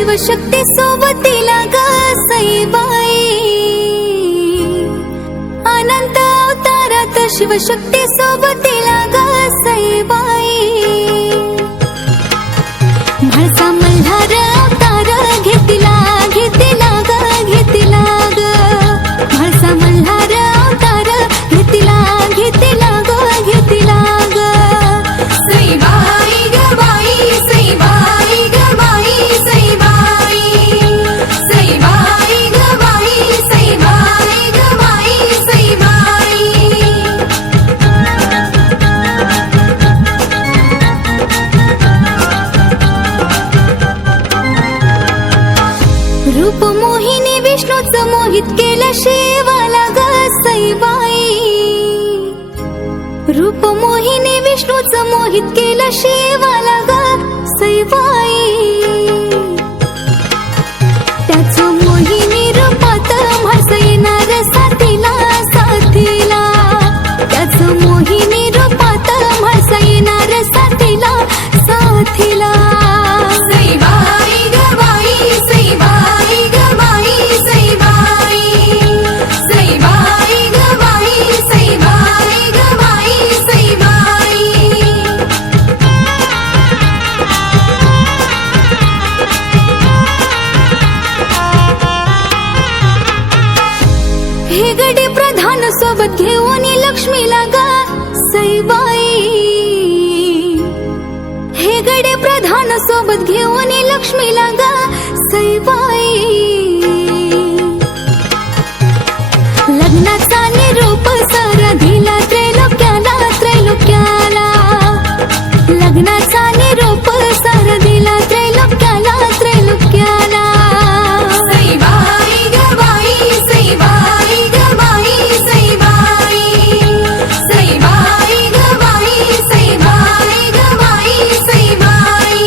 शिवशक्ती सोबतीला ग सईबाई, अनंत अवतारात शिवशक्ती सोबतीला ग सईबाई। म्हाळसा मल्हार अवतार घेतला घेतला ग घेतला ग, म्हाळसा मल्हार अवतार घेतला घेतला ग घेतला ग। सईबाई ग बाई, सईबाई ग बाई, सईबाई, सईबाई ग बाई, सईबाई ग बाई, सईबाई। रूप मोहिनी विष्णूच मोहित केलं शिवाला ग सईबाई, रूप मोहिनी विष्णूच मोहित केलं शिवाला ग सईबाई। त्याच मोहिनी रूपात म्हाळसा येणार साथीला साथीला, त्याच मोहिनी रूपात म्हाळसा येणार साथीला साथीला। सईबाई ग बाई, सईबाई ग बाई, सईबाई, सईबाई ग बाई, सईबाई ग बाई, सईबाई। हे गडी प्रधान सोबत घेऊन लक्ष्मीला ग सईबाई, हे गडी प्रधान सोबत घेऊन लक्ष्मीला ग सईबाई। लग्नाचा निरोप सारा दिला त्रैलोक्याला त्रैलोक्याला, लग्नाचा निरोप सारा दिला त्रैलोक्याला त्रैलोक्याला। सईबाई ग बाई, सईबाई ग बाई, सईबाई, सईबाई ग बाई, सईबाई ग बाई, सईबाई।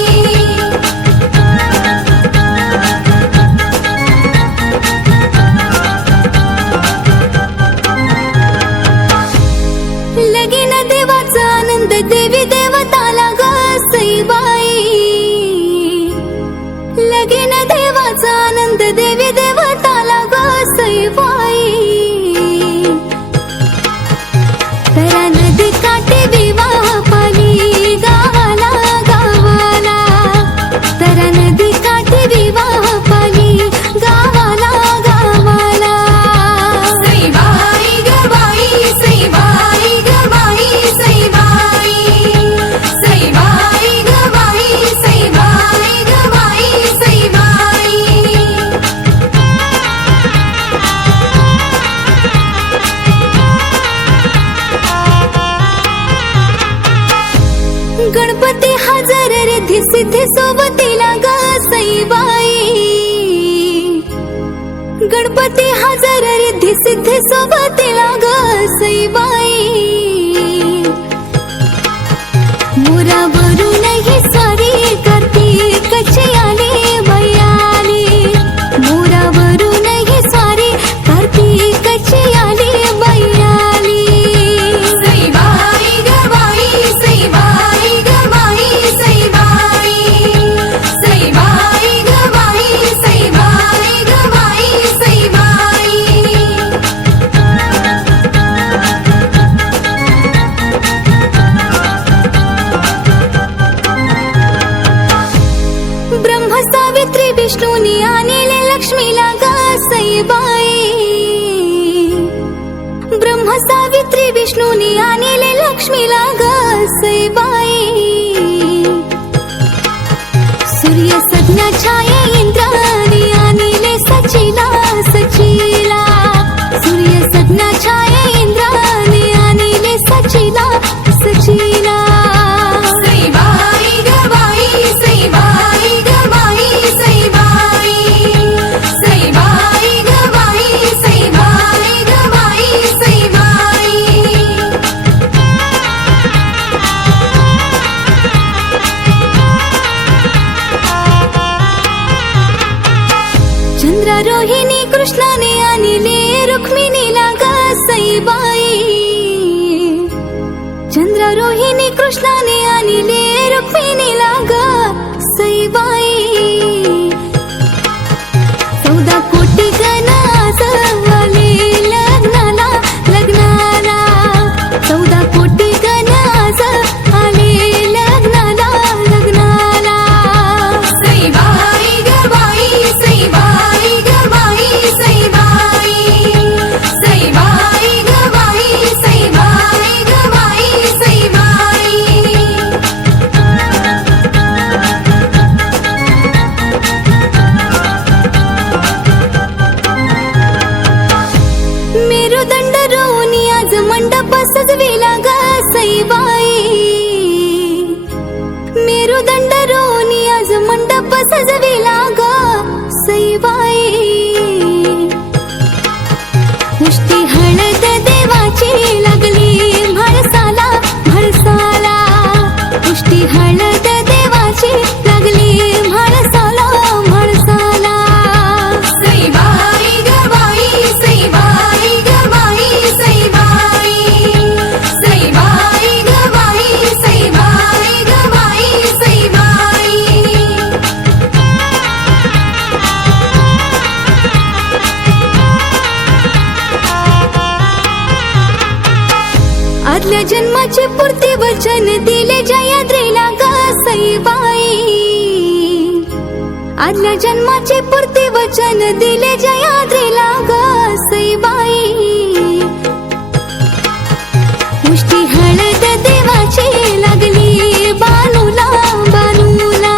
लगीन देवाचा आनंद देवी देवताला ग सईबाई, लगीन देवाचा आनंद देवी देवताला ग सईबाई। तरा नदी काठी विवाह पाली गावाला गावाला, तरा नदी काठी विवाह पाली गावाला गावाला। सईबाई ग बाई, सईबाई ग बाई, सईबाई, सईबाई ग बाई, सईबाई ग बाई, सईबाई। गणपती हजर रिद्धी सिद्धी सोबतीला ग सईबाई, गणपती हजर रिद्धी सिद्धी सोबतीला ग सईबाई। मोरावरूनही स्वारी कार्तिकाची आली बाई आली, मोरावरूनही स्वारी कार्तिकाची आली बाई आली। सईबाई ग बाई, सईबाई ग बाई, सईबाई, सईबाई ग बाई, सईबाई ग बाई, सईबाई। ब्रह्म सावित्री विष्णूनी आणले लक्ष्मीला ग सईबाई, ब्रह्म सावित्री विष्णूनी आणले लक्ष्मीला ग सईबाई। सूर्य सज्ञा छाये इंद्राणी आणले सचीला सचीला, सूर्य सज्ञा छाये इंद्राणी आणले सचीला सचीला। सईबाई ग बाई, सईबाई ग बाई, सईबाई, सईबाई ग बाई, सईबाई ग बाई, सईबाई। चंद्र रोहिणी कृष्णाने आणले रुक्मिणीला ग सईबाई, चंद्र रोहिणी कृष्णाने आणले रुक्मिणीला ग सईबाई। 14 कोटी गणास आले लग्नाला लग्नाला 14 कोटी गणास आले लग्नाला लग्नाला सईबाई ग बाई सईबाई ग बाई सईबाई सईबाई ग बाई सईबाई ग बाई सईबाई मेरुदंड रोवणी आज मंडप सजविला ग सईबाई मेरुदंड रोवणी आज मंडप सजविला ग सईबाई उष्टी हळद देवाची लागली म्हाळसाला म्हाळसाला उष्टी हळद देवाची लागली म्हाळसाला म्हाळसाला सईबाई ग बाई सईबाई ग बाई सईबाई सईबाई ग बाई सईबाई ग बाई सईबाई आदल्या जन्माचे पूर्ती वचन दिले जयाद्रीला ग सईबाई आदल्या जन्माचे पूर्ती वचन दिले जयाद्रीला ग सईबाई उष्टी हळद देवाची लागली बानूला बानूला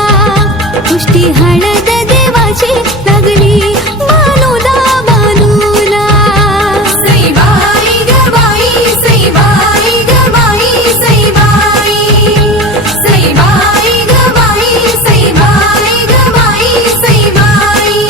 उष्टी हळद देवाची लागली बानूला बानूला सईबाई ग बाई सईबाई ग बाई सईबाई सईबाई ग बाई सईबाई ग बाई सईबाई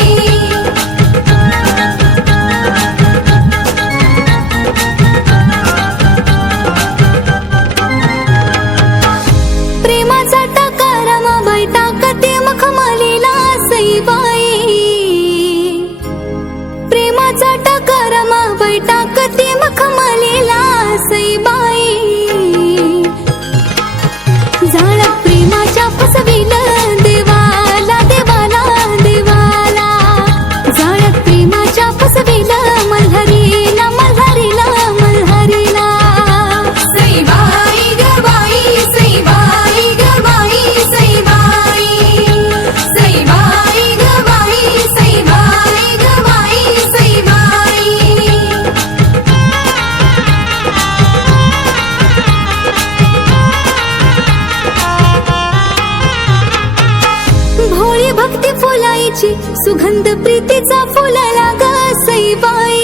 प्रेमाचा टाका रमाबाई टाकते मखमलीला सईबाई प्रेमाचा टाका रमाबाई टाकते मखमलीला सईबाई झाड प्रेमाच्या फसविलं देवाला देवाला देवाला झाड प्रेमाच्या फसविलं मल्हारीला मल्हारीला मल्हारीला सईबाई ग बाई सईबाई ग बाई सईबाई सईबाई ग बाई सईबाई ग बाई सईबाई भोळी भक्ती फुलायची सुगंध प्रीतीचा फुलाला ग सईबाई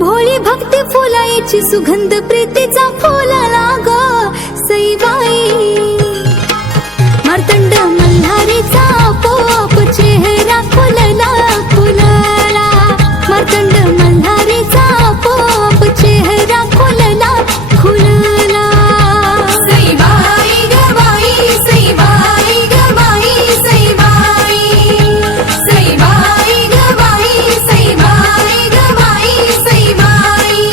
भोळी भक्ती फुलायची सुगंध प्रीतीचा फुलाला ग सईबाई मार्तंड मल्हारीचा आपोआप चेहरा फुलला फुलला मार्तंड मल्हारीचा आपोआप चेहरा फुलला फुलला सईबाई ग बाई सईबाई ग बाई सईबाई सईबाई ग बाई सईबाई ग बाई सईबाई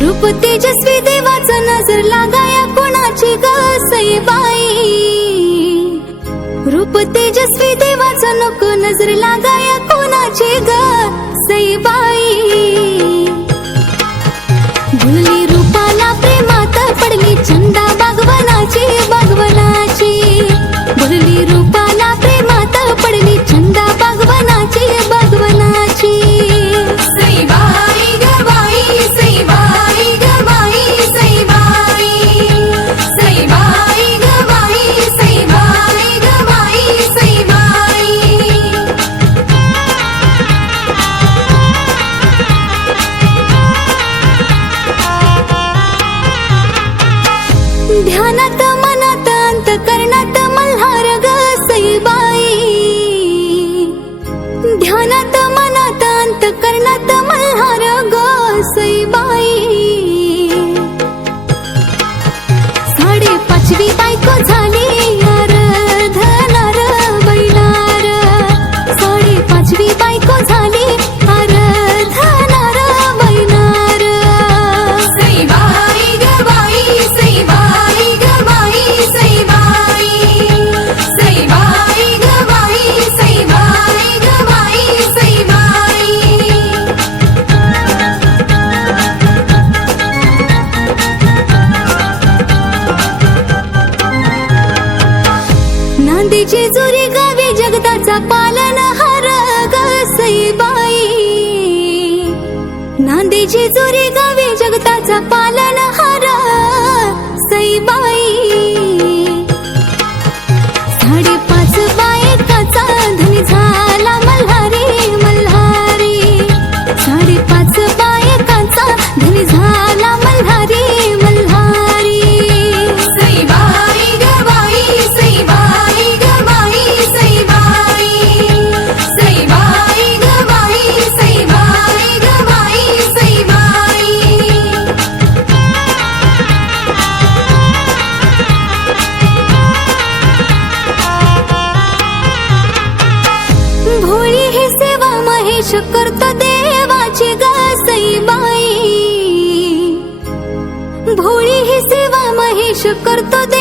रूप तेजस्वी देवाचा नजर लागाया कोणाची ग सईबाई रूप तेजस्वी देवाचा नको नजर लागाया कोणाची ग सईबाई भुलली रूपाला प्रेमात पडली चंदा बागवनाची बागवनाची भुलली रूपाला प्रेमात पडली चंदा बागवनाची बागवनाची सईबाई ग बाई सईबाई ग बाई सईबाई सईबाई ग बाई सईबाई ग बाई सईबाई आदेश करतो